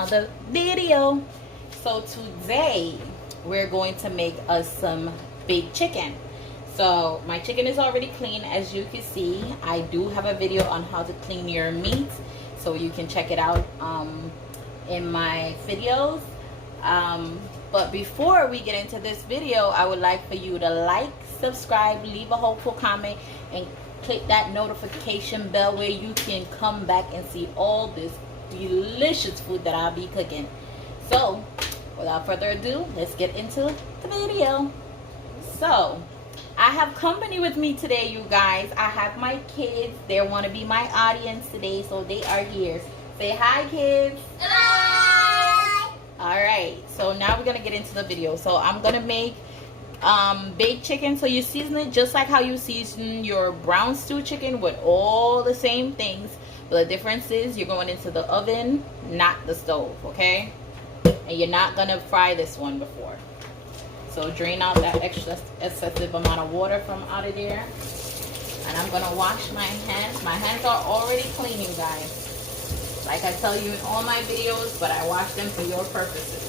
another video. So today we're going to make us some baked chicken. So my chicken is already clean, as you can see. I do have a video on how to clean your meat, so you can check it out in my videos. But before we get into this video, I would like for you to like, subscribe, leave a hopeful comment, and click that notification bell where you can come back and see all this delicious food that I'll be cooking. So without further ado, let's get into the video. So I have company with me today, you guys. I have my kids. They want to be my audience today, so they are here. Say hi, kids. Hi. Alright, so now we're gonna get into the video. So I'm gonna make baked chicken. So you season it just like how you season your brown stew chicken, with all the same things, but the difference is you're going into the oven, not the stove. Okay, and you're not gonna fry this one before. So drain out that excessive amount of water from out of there, and I'm gonna wash my hands. My hands are already clean, you guys, like I tell you in all my videos, but I wash them for your purposes.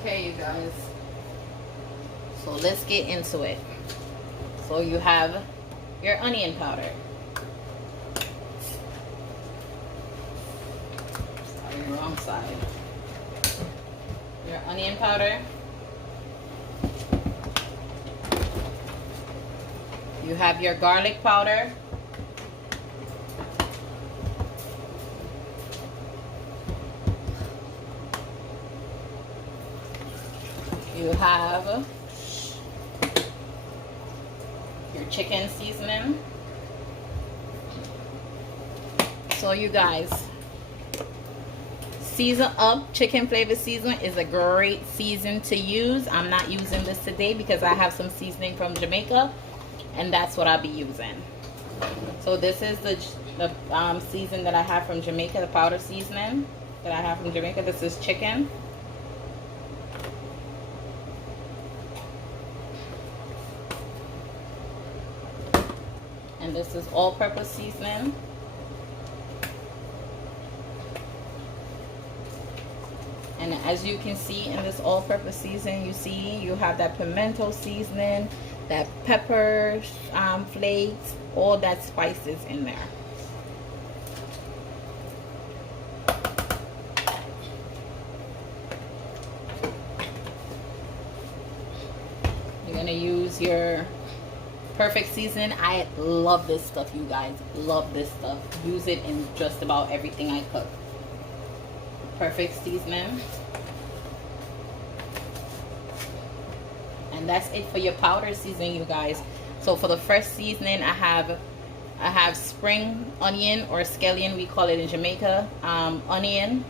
Okay, you guys, so let's get into it. So you have your onion powder. Sorry, wrong side. Your onion powder. You have your garlic powder. You have your chicken seasoning. So you guys, season up. Chicken flavor seasoning is a great season to use. I'm not using this today because I have some seasoning from Jamaica, and that's what I'll be using. So this is the season that I have from Jamaica, the powder seasoning that I have from Jamaica. This is chicken. And this is all-purpose seasoning. And as you can see in this all-purpose seasoning, you have that pimento seasoning, that pepper flakes, all that spices in there. You're gonna use your perfect season. I love this stuff, you guys. Love this stuff. Use it in just about everything I cook. Perfect seasoning. And that's it for your powder seasoning, you guys. So for the first seasoning, I have spring onion, or scallion we call it in Jamaica, onion,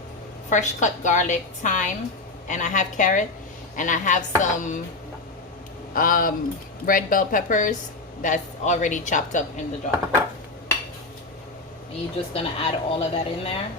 fresh cut garlic, thyme, and I have carrot, and I have some red bell peppers that's already chopped up in the jar. And you're just gonna add all of that in there.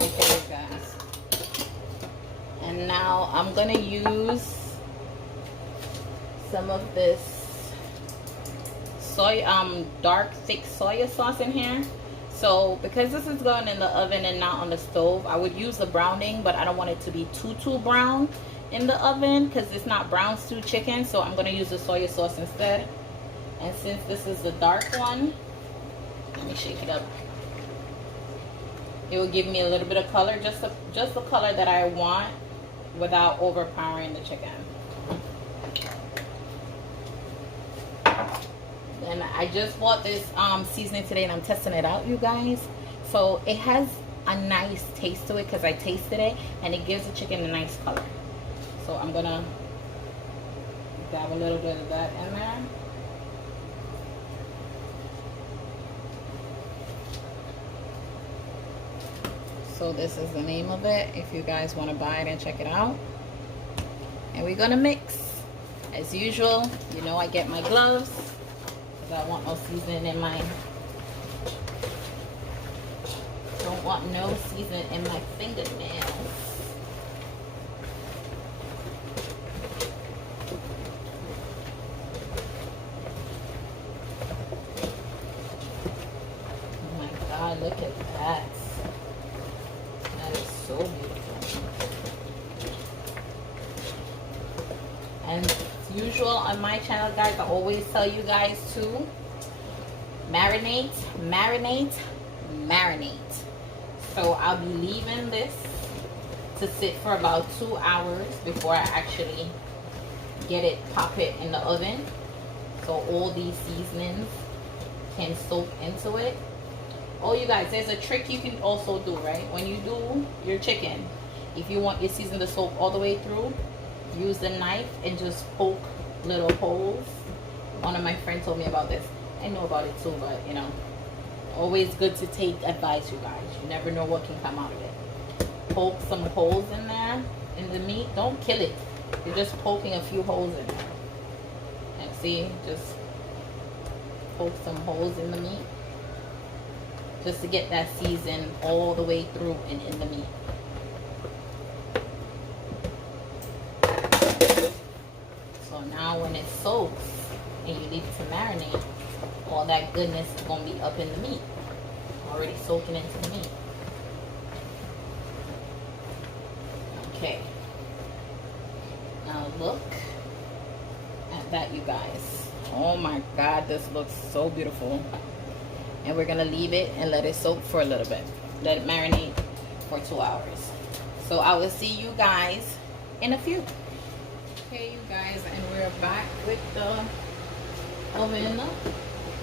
Okay, guys. And now I'm gonna use some of this dark thick soy sauce in here. So because this is going in the oven and not on the stove, I would use the browning, but I don't want it to be too brown in the oven because it's not brown stew chicken. So I'm gonna use the soy sauce instead. And since this is the dark one, let me shake it up. It will give me a little bit of color, just the color that I want, without overpowering the chicken. And I just bought this seasoning today, and I'm testing it out, you guys. So it has a nice taste to it because I tasted it, and it gives the chicken a nice color. So I'm gonna dab a little bit of that in there. So this is the name of it if you guys want to buy it and check it out. And we're gonna mix as usual. You know, I get my gloves because I want no seasoning in my fingernails. Oh my God, look at that. That is so beautiful. And as usual on my channel, guys, I always tell you guys to marinate, marinate, marinate. So I'll be leaving this to sit for about 2 hours before I actually pop it in the oven. So all these seasonings can soak into it. Oh, you guys, there's a trick you can also do, right? When you do your chicken, if you want your seasoning to soak all the way through, use the knife and just poke little holes. One of my friends told me about this. I know about it too, but you know, always good to take advice, you guys. You never know what can come out of it. Poke some holes in there in the meat. Don't kill it. You're just poking a few holes in there. And see, just poke some holes in the meat just to get that season all the way through and in the meat. So now when it soaks and you leave it to marinate, all that goodness is going to be up in the meat, already soaking into the meat. Okay, now look at that, you guys. Oh my God, this looks so beautiful. And we're gonna leave it and let it soak for a little bit, let it marinate for 2 hours. So I will see you guys in a few. Okay, you guys, and we're back with the oven,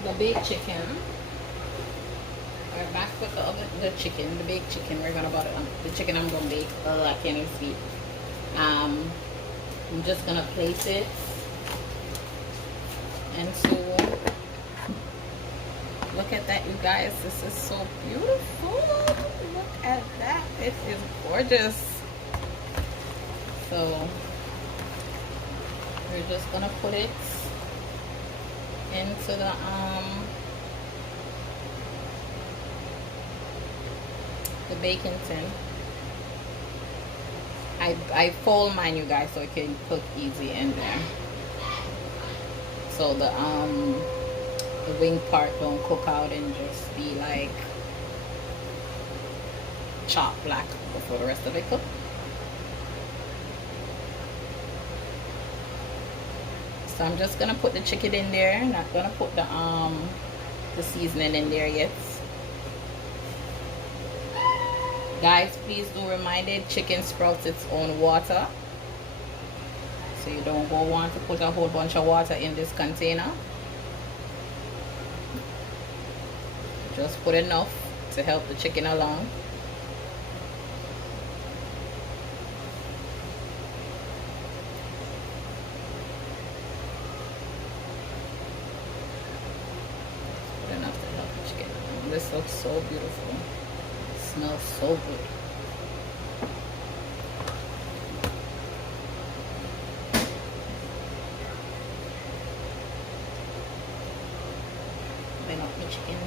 the baked chicken. We're back with the oven, the baked chicken. We're gonna butter the chicken I'm gonna bake. Oh, I can't even speak. I'm just gonna place it into. Look at that, you guys. This is so beautiful. Look at that. It is gorgeous. So we're just gonna put it into the baking tin. I fold mine, you guys, so it can cook easy in there. So the wing part don't cook out and just be like chopped black before the rest of it cook. So I'm just gonna put the chicken in there. Not gonna put the seasoning in there yet. Guys, please do reminded, chicken sprouts its own water. So you don't go want to put a whole bunch of water in this container. Just put enough to help the chicken along. Put enough to help the chicken along. This looks so beautiful. It smells so good. Bend up my chicken.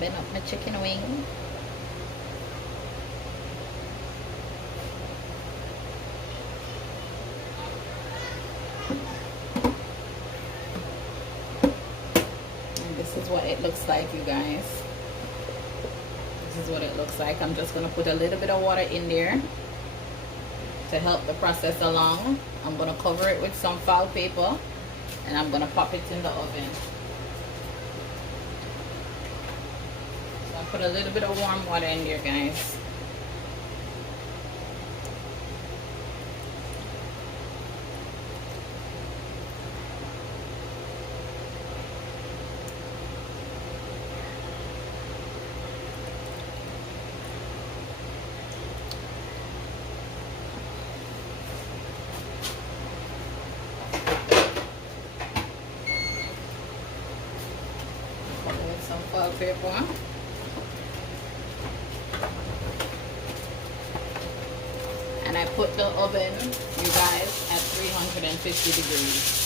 Bend up my chicken wing. And this is what it looks like, you guys. This is what it looks like. I'm just gonna put a little bit of water in there to help the process along. I'm gonna cover it with some foil paper and I'm gonna pop it in the oven. Put a little bit of warm water in there, guys. Cover with some foil paper. And I put the oven, you guys, at 350 degrees.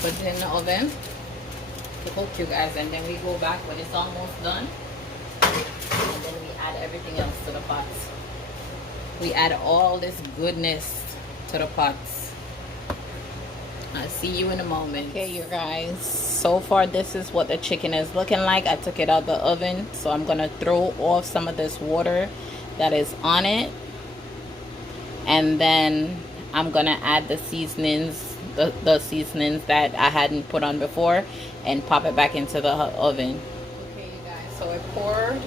Put it in the oven to cook, you guys, and then we go back when it's almost done, and then we add everything else to the pots. We add all this goodness to the pots. I'll see you in a moment. Okay, you guys, so far this is what the chicken is looking like. I took it out of the oven, so I'm gonna throw off some of this water that is on it, and then I'm gonna add the seasonings, the seasonings that I hadn't put on before, and pop it back into the oven. Okay, you guys, so I poured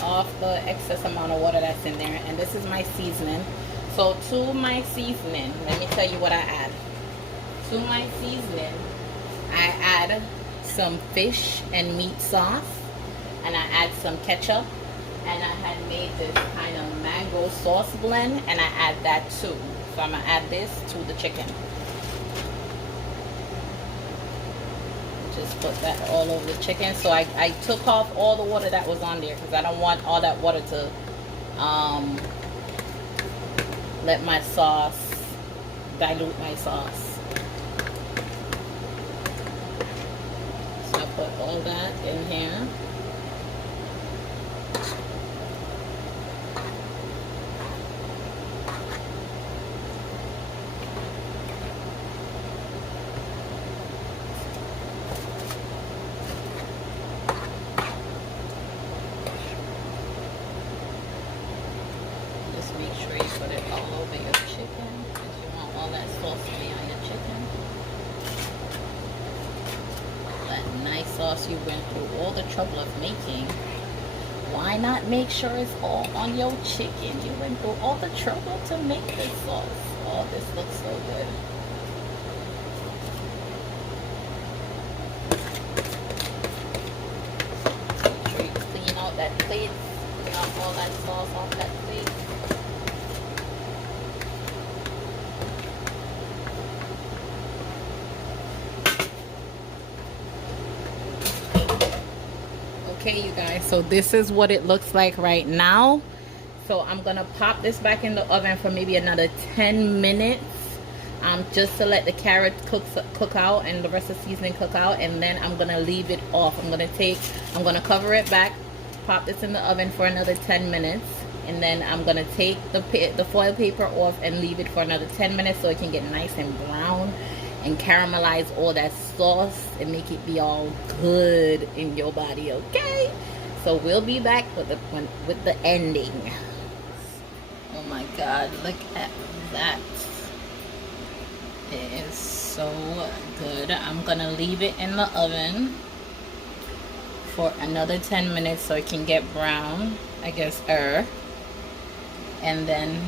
off the excess amount of water that's in there, and this is my seasoning. So to my seasoning, let me tell you what I add. To my seasoning, I add some fish and meat sauce, and I add some ketchup, and I had made this kind of mango sauce blend, and I add that too. So I'm gonna add this to the chicken. Just put that all over the chicken. So I took off all the water that was on there because I don't want all that water to let my sauce dilute my sauce. So I put all that in here. Make sure you put it all over your chicken because you want all that sauce to be on your chicken. That nice sauce you went through all the trouble of making. Why not make sure it's all on your chicken? You went through all the trouble to make this sauce. Oh, this looks so good. Make sure you clean out that plate. Clean out all that sauce off that plate. Okay, you guys, so this is what it looks like right now. So I'm gonna pop this back in the oven for maybe another 10 minutes, just to let the carrots cook out and the rest of the seasoning cook out, and then I'm gonna leave it off. I'm gonna cover it back, pop this in the oven for another 10 minutes, and then I'm gonna take the foil paper off and leave it for another 10 minutes so it can get nice and brown and caramelize all that sauce and make it be all good in your body. Okay, so we'll be back with the ending. Oh my god, look at that. It is so good. I'm gonna leave it in the oven for another 10 minutes so it can get brown, I guess, and then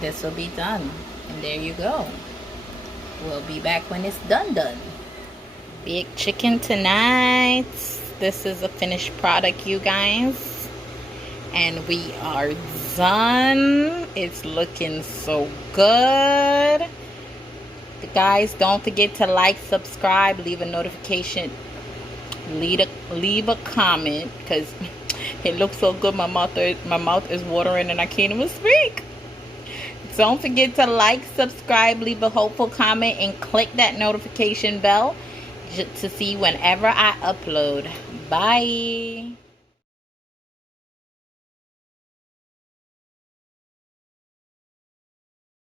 this will be done, and there you go. We'll be back when it's done. Big chicken tonight. This is a finished product, you guys, and we are done. It's looking so good. Guys, don't forget to like, subscribe, leave a notification, leave a comment, because it looks so good. My mouth is watering and I can't even speak. Don't forget to like, subscribe, leave a hopeful comment, and click that notification bell to see whenever I upload. Bye.